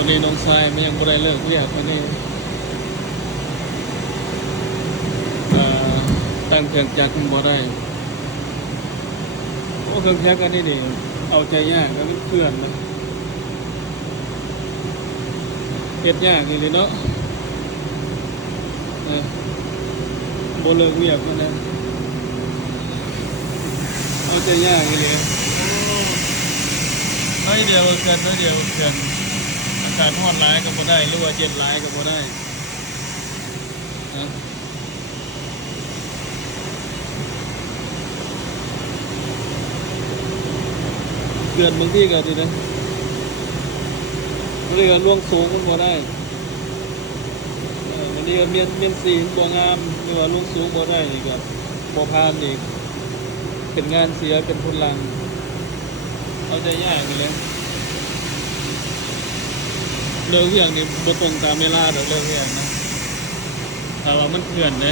ตัวนี้น้องชายมันยังบ่ได้เลิกเรียกมันนี่ตั้งเครื่องจักรมันบ่ได้โอ้เครื่องจักรอันนี้ดิเอาใจยากแล้วมันเพื่อนมันเฮ็ดยากนี่เลยเนาะบ่เลิกเรียกมันนะเอาใจยากนี่เลยน้อยเดียวกันน้อยเดียวกันอากาศร้อนร้ายก็บ่ได้หรือว่าเย็นร้ายก็บ่ได้นะเกิดบางที่ก็ดีนะบางทีก็ล่วงสูงมันบ่ได้บางทีก็เมียนสีบ่งามหรือว่าล่วงสูงบ่ได้นี่ก็บ่ผ่านอีกเป็นงานเสียเป็นผลลังเอาใจยากนี่เลยเลิกเรียกนี่บ่ตรงตามเวลาดอกเลิกเรียกนะแต่ว่ามันเพื่อนเด้